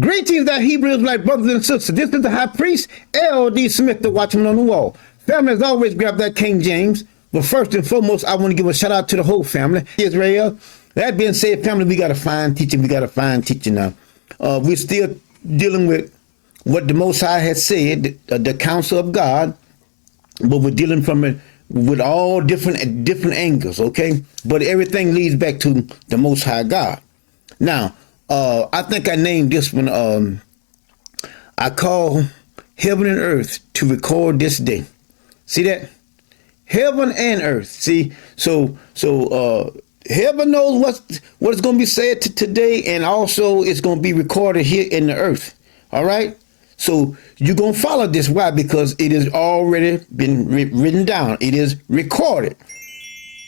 Greetings, that Hebrews, like brothers and sisters. This is the high priest, L.D. Smith, the watchman on the wall. Family, as always, grab that King James. But first and foremost, I want to give a shout out to the whole family, Israel. That being said, family, we got a fine teaching. We got a fine teaching now. We're still dealing with what the Most High has said, the counsel of God, but we're dealing from it with all different angles, okay? But everything leads back to the Most High God. Now, I think I named this one, I call heaven and earth to record this day. See that? Heaven and earth. See, so heaven knows what's going to be said today, and also it's going to be recorded here in the earth. All right? So you're going to follow this. Why? Because it has already been written down. It is recorded.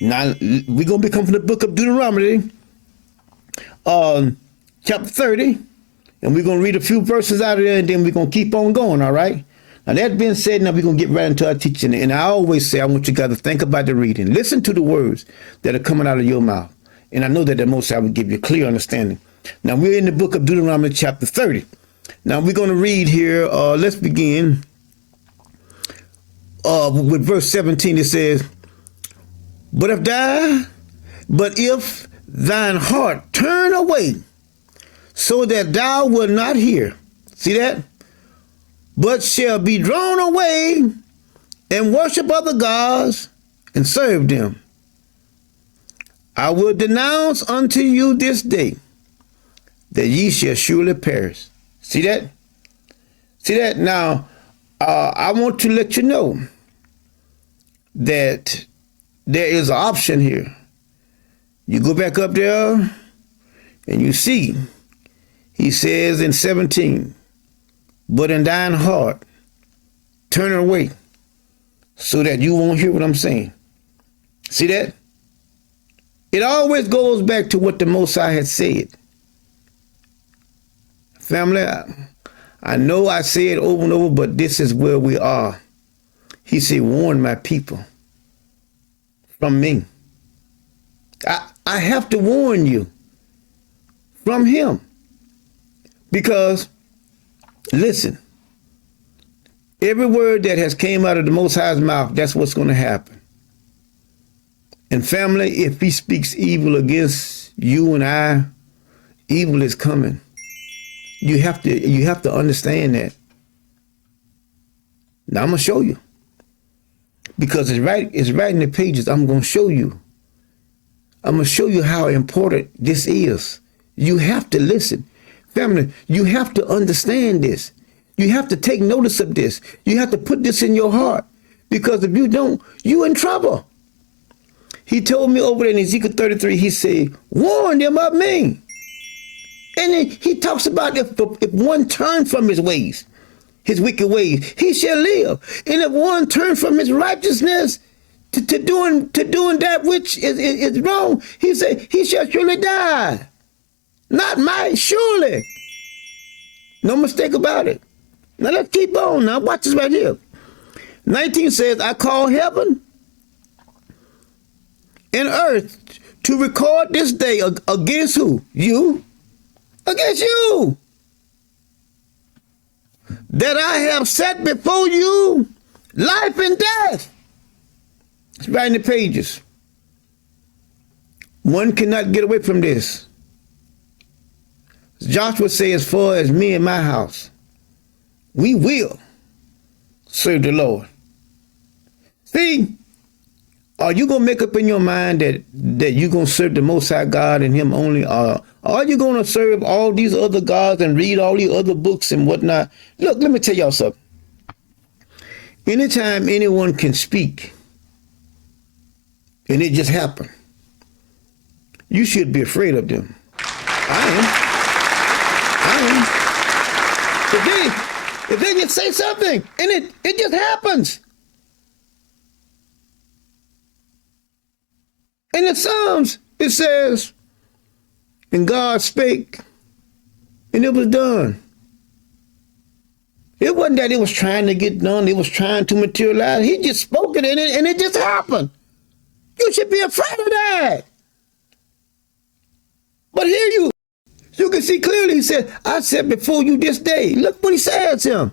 Now, we're going to be coming from the book of Deuteronomy, chapter 30, and we're going to read a few verses out of there, and then we're going to keep on going, all right? Now, that being said, now we're going to get right into our teaching. And I always say, I want you guys to think about the reading. Listen to the words that are coming out of your mouth. And I know that the Most High will give you clear understanding. Now, we're in the book of Deuteronomy, chapter 30. Now, we're going to read here. Let's begin with verse 17. It says, But if thine heart turn away, so that thou wilt not hear. See that? But shall be drawn away and worship other gods and serve them. I will denounce unto you this day that ye shall surely perish. See that? See that? Now, I want to let you know that there is an option here. You go back up there and you see, he says in 17, but in thine heart, turn away so that you won't hear what I'm saying. See that? It always goes back to what the Most High had said. Family, I know I say it over and over, but this is where we are. He said, warn my people from me. I have to warn you from him. Because, listen, every word that has came out of the Most High's mouth, that's what's going to happen. And family, if he speaks evil against you and I, evil is coming. You have to understand that. Now I'm going to show you. Because it's right in the pages. I'm going to show you. I'm going to show you how important this is. You have to listen. Family, you have to understand this. You have to take notice of this. You have to put this in your heart. Because if you don't, you're in trouble. He told me over there in Ezekiel 33, he said, warn them of me. And then he talks about if one turn from his ways, his wicked ways, he shall live. And if one turn from his righteousness to doing that which is wrong, he said, he shall surely die. Not might, surely. No mistake about it. Now let's keep on now. Watch this right here. 19 says, I call heaven and earth to record this day against who? You. Against you. That I have set before you life and death. It's right in the pages. One cannot get away from this. Joshua says, as far as me and my house, we will serve the Lord. See, are you going to make up in your mind that you're going to serve the Most High God and him only? Are you going to serve all these other gods and read all these other books and whatnot? Look, let me tell y'all something. Anytime anyone can speak, and it just happened, you should be afraid of them. I am. If they just say something and it just happens. In the Psalms, it says, and God spake, and it was done. It wasn't that it was trying to get done. It was trying to materialize. He just spoke it, and it just happened. You should be afraid of that. But here you You can see clearly, he said, I said before you this day. Look what he says to him.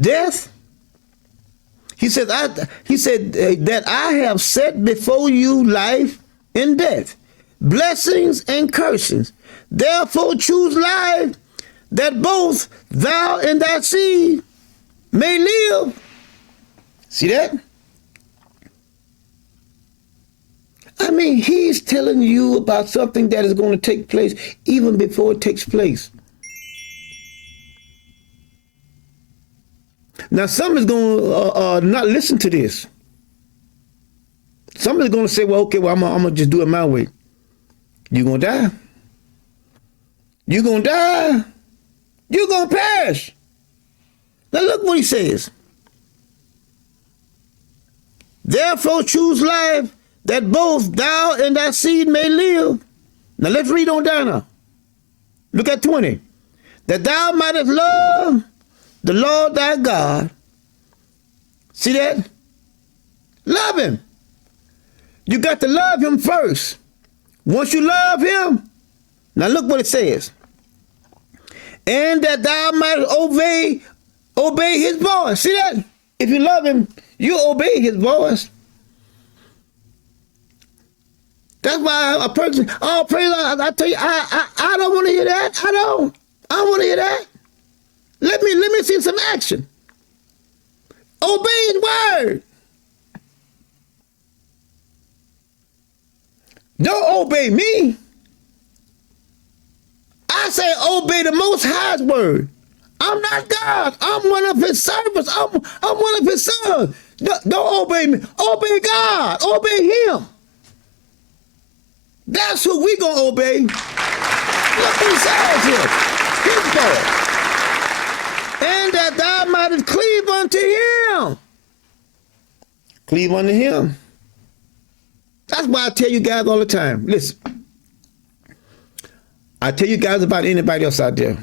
Death. He said that I have set before you life and death, blessings and curses. Therefore choose life, that both thou and thy seed may live. See that? I mean, he's telling you about something that is going to take place even before it takes place. Now, some is going to not listen to this. Some is going to say, well, okay, well, I'm going to just do it my way. You're going to die. You're going to die. You're going to perish. Now, look what he says. Therefore, choose life, that both thou and thy seed may live. Now, let's read on down now. Look at 20. That thou mightest love the Lord thy God. See that? Love him. You got to love him first. Once you love him, now look what it says. And that thou might obey his voice. See that? If you love him, you obey his voice. That's why a person, oh, praise God, I tell you, I don't want to hear that. I don't want to hear that. Let me see some action. Obey his word. Don't obey me. I say obey the Most High's word. I'm not God. I'm one of his servants. I'm one of his sons. Don't obey me. Obey God. Obey him. That's who we gonna obey. Look what he says here. His voice. And that thou mightest cleave unto him. Cleave unto him. That's why I tell you guys all the time. Listen. I tell you guys about anybody else out there.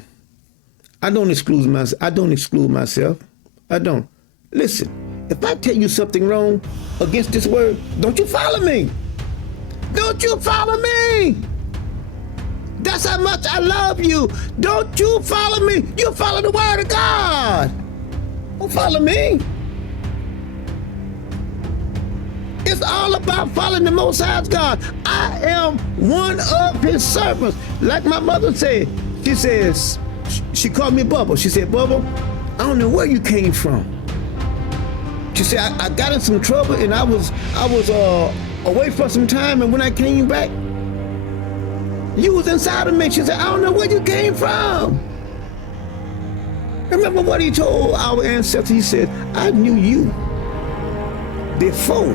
I don't exclude myself. I don't. Listen, if I tell you something wrong against this word, don't you follow me. Don't you follow me. That's how much I love you. Don't you follow me. You follow the word of God. Don't follow me. It's all about following the Most High God. I am one of his servants. Like my mother said, she says, she called me Bubba. She said, Bubba, I don't know where you came from. She said, I got in some trouble and I was away for some time, and when I came back, you was inside of me. She said, I don't know where you came from. Remember what he told our ancestors? He said, I knew you before.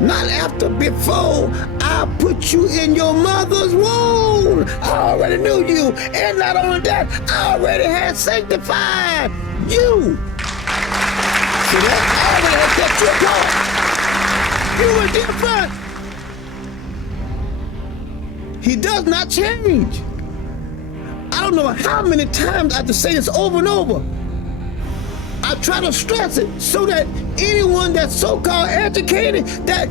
Not after, before I put you in your mother's womb. I already knew you. And not only that, I already had sanctified you. See that? I already had set you apart. You were different. He does not change. I don't know how many times I have to say this over and over. I try to stress it so that anyone that's so-called educated, that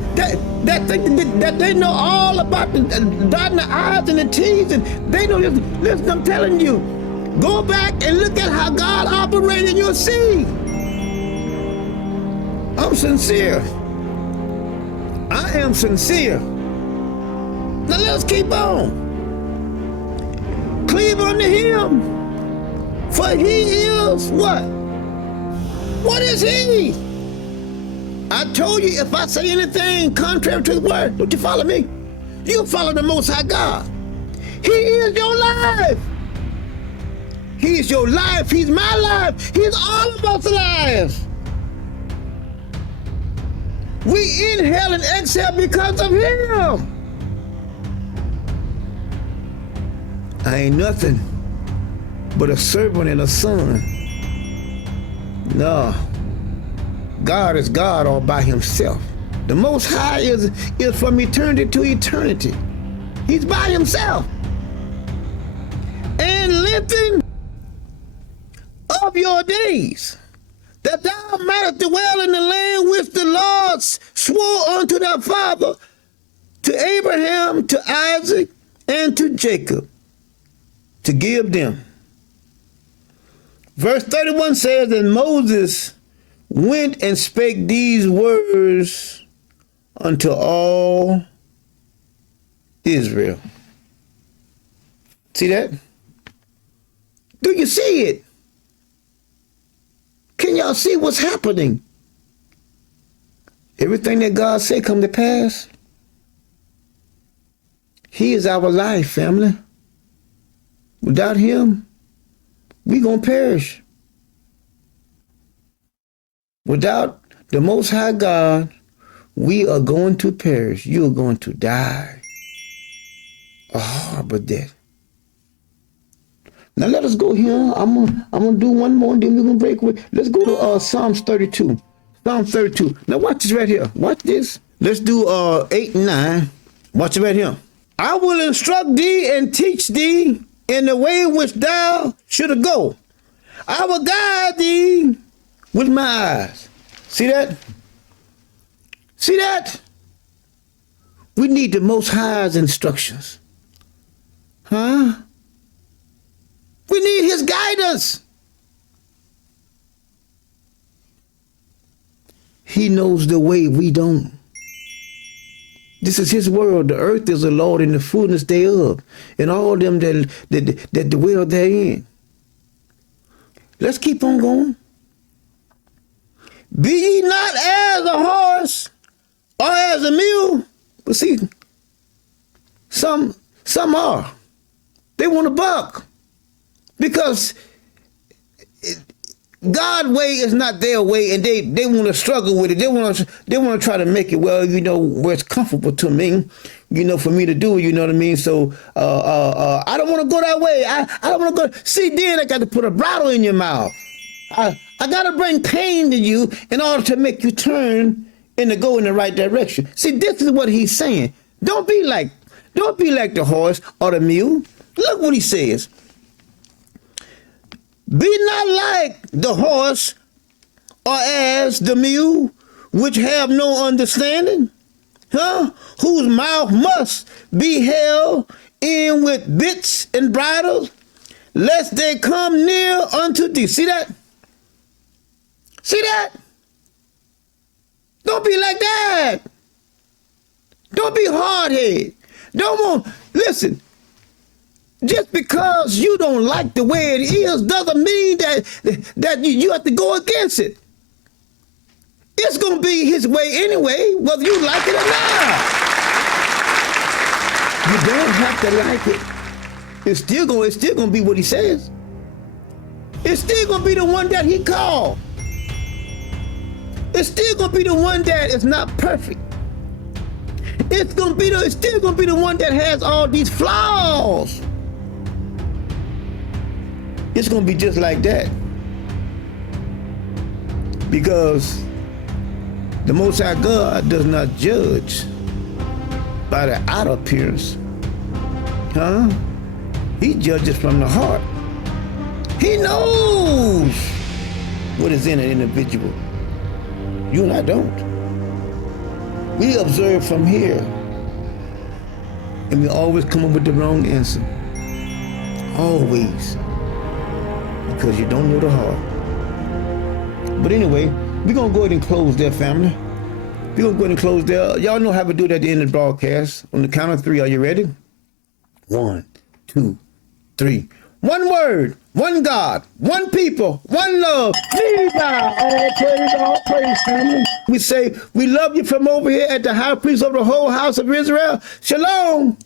they know all about the dotting the I's and the T's, and they know this. Listen, I'm telling you, go back and look at how God operated, and you'll see. I'm sincere. I am sincere. Now let's keep on. Cleave unto him, for he is what? What is he? I told you, if I say anything contrary to his word, don't you follow me? You follow the Most High God. He is your life. He is your life. He's my life. He's all of us lives. We inhale and exhale because of him. I ain't nothing but a servant and a son. No. God is God all by himself. The Most High is from eternity to eternity. He's by himself. And lengthen of your days, that thou mightest dwell in the land which the Lord swore unto thy father to Abraham, to Isaac, and to Jacob, to give them. Verse 31 says, and Moses went and spake these words unto all Israel. See that? Do you see it? Can y'all see what's happening? Everything that God said come to pass. He is our life, family. Without him, we gonna perish. Without the Most High God, we are going to perish. You are going to die a horrible death. Now let us go here. I'm gonna do one more, and then we're gonna break away. Let's go to Psalms 32. Psalm 32. Now watch this right here. Watch this. Let's do 8 and 9. Watch it right here. I will instruct thee and teach thee in the way which thou shouldst go. I will guide thee with my eyes. See that? See that? We need the Most High's instructions. Huh? We need his guidance. He knows the way, we don't. This is his world. The earth is the Lord and the fullness thereof, and all them that dwell therein. Let's keep on going. Be ye not as a horse or as a mule. But see, some are. They want a buck. Because God's way is not their way, and they want to struggle with it. They want to try to make it, well, where it's comfortable to me, for me to do it, you know what I mean? So I don't want to go that way. I don't want to go. See, then I got to put a bridle in your mouth. I got to bring pain to you in order to make you turn and to go in the right direction. See, this is what he's saying. Don't be like the horse or the mule. Look what he says. Be not like the horse or as the mule, which have no understanding, whose mouth must be held in with bits and bridles, lest they come near unto thee. See that? See that? Don't be like that. Don't be hard-headed. Listen. Just because you don't like the way it is doesn't mean that you have to go against it. It's going to be his way anyway, whether you like it or not. You don't have to like it. It's still going to be what he says. It's still going to be the one that he called. It's still going to be the one that is not perfect. It's still going to be the one that has all these flaws. It's going to be just like that. Because the Most High God does not judge by the outer appearance. He judges from the heart. He knows what is in an individual. You and I don't. We observe from here, and we always come up with the wrong answer. Always. Because you don't know the heart. But anyway, we're going to go ahead and close there, family. We're going to go ahead and close there. Y'all know how we do that at the end of the broadcast. On the count of 3, are you ready? 1, 2, 3. One word, one God, one people, one love. Lead by all praise, family. We say we love you from over here at the high priest of the whole house of Israel. Shalom.